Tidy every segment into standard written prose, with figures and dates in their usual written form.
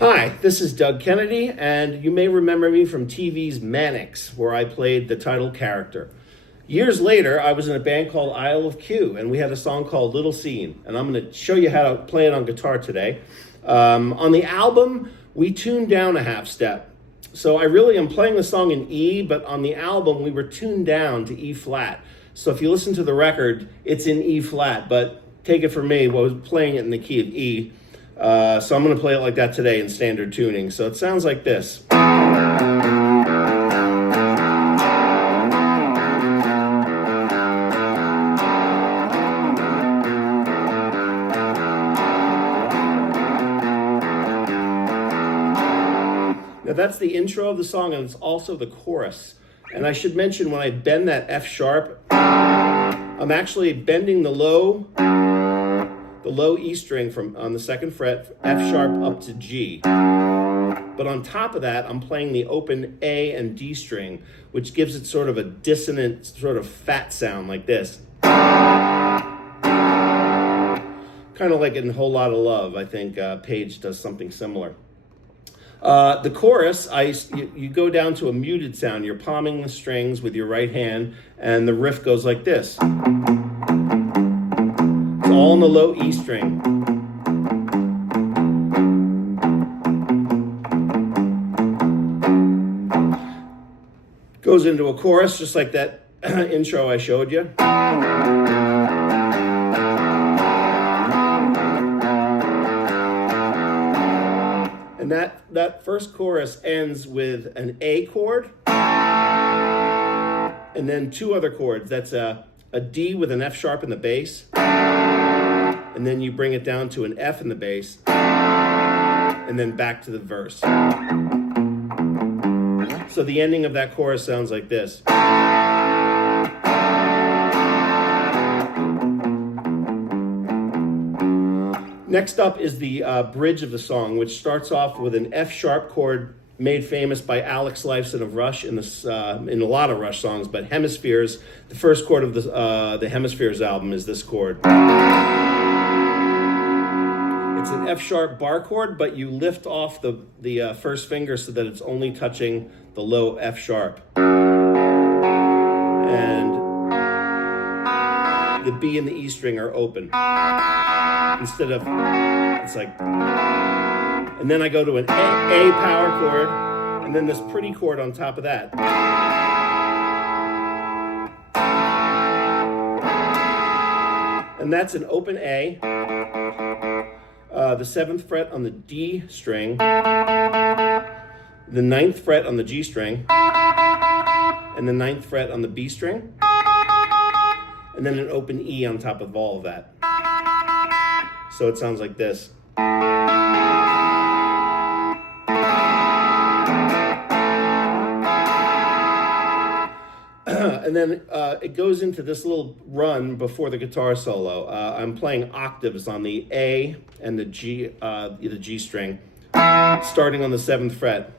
Hi, this is Doug Kennedy, and you may remember me from TV's Mannix, where I played the title character. Years later, I was in a band called Isle of Q, and we had a song called Little Scene, and I'm going to show you how to play it on guitar today. On the album, we tuned down a half step. So I really am playing the song in E, but on the album, we were tuned down to E flat. So if you listen to the record, it's in E flat, but take it from me, I was playing it in the key of E. So I'm going to play it like that today in standard tuning. So it sounds like this. Now that's the intro of the song, and it's also the chorus. And I should mention, when I bend that F sharp, I'm actually bending the low E string from on the second fret, F sharp up to G. But on top of that, I'm playing the open A and D string, which gives it sort of a dissonant, sort of fat sound like this. Kind of like in A Whole Lot of Love. I think Page does something similar. The chorus, you go down to a muted sound. You're palming the strings with your right hand, and the riff goes like this. All in the low E string. Goes into a chorus just like that intro I showed you. And that first chorus ends with an A chord and then two other chords. That's a D with an F sharp in the bass. And then you bring it down to an F in the bass, and then back to the verse. So the ending of that chorus sounds like this. Next up is the bridge of the song, which starts off with an F sharp chord made famous by Alex Lifeson of Rush in a lot of Rush songs, but Hemispheres, the first chord of the Hemispheres album is this chord. It's an F sharp bar chord, but you lift off the first finger so that it's only touching the low F sharp. And the B and the E string are open. Instead of, it's like, and then I go to an A power chord, and then this pretty chord on top of that. And that's an open A. The 7th fret on the D string, the 9th fret on the G string, and the 9th fret on the B string, and then an open E on top of all of that. So it sounds like this. And then it goes into this little run before the guitar solo. I'm playing octaves on the A and the G string, starting on the 7th fret.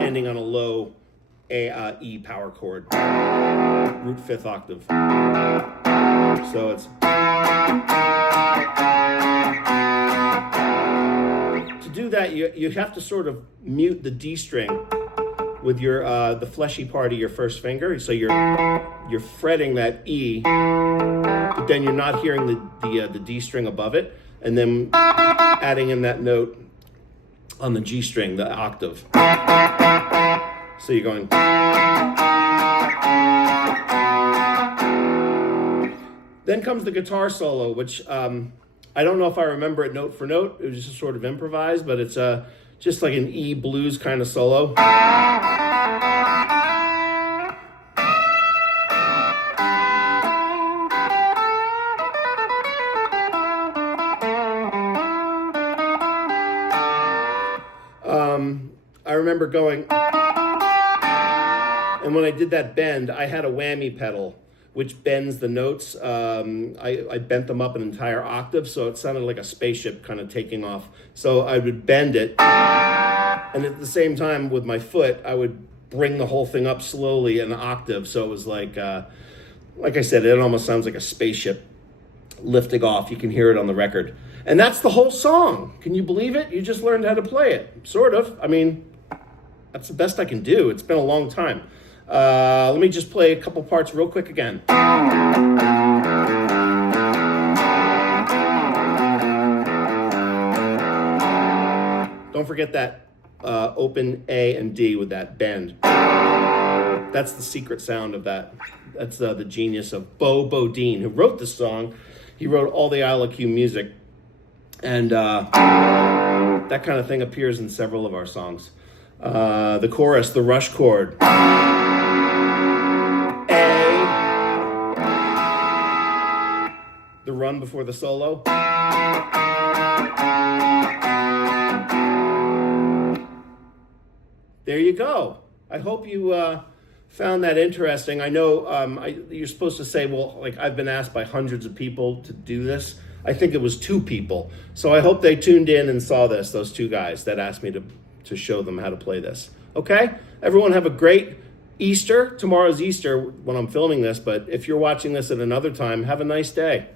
Ending on a low E power chord, root 5th octave. So it's... To do that, you have to sort of mute the D string with your the fleshy part of your first finger. So you're fretting that E, but then you're not hearing the D string above it, and then adding in that note on the G string, the octave. So you're going. Then comes the guitar solo, which I don't know if I remember it note for note. It was just sort of improvised, but it's just like an E blues kind of solo. I remember going, and when I did that bend, I had a whammy pedal, which bends the notes. I bent them up an entire octave, so it sounded like a spaceship kind of taking off. So I would bend it, and at the same time with my foot, I would bring the whole thing up slowly an octave. So it was like I said, it almost sounds like a spaceship lifting off. You can hear it on the record. And that's the whole song. Can you believe it? You just learned how to play it. Sort of. I mean, that's the best I can do. It's been a long time. Let me just play a couple parts real quick again. Don't forget that open A and D with that bend. That's the secret sound of that. That's the genius of Bo Bodine, who wrote this song. He wrote all the Isle of Q music. And that kind of thing appears in several of our songs. The chorus, the rush chord. A. The run before the solo. There you go. I hope you found that interesting. I know you're supposed to say, well, like I've been asked by hundreds of people to do this. I think it was 2 people. So I hope they tuned in and saw this, those 2 guys that asked me to show them how to play this. Okay? Everyone have a great Easter. Tomorrow's Easter when I'm filming this, but if you're watching this at another time, have a nice day.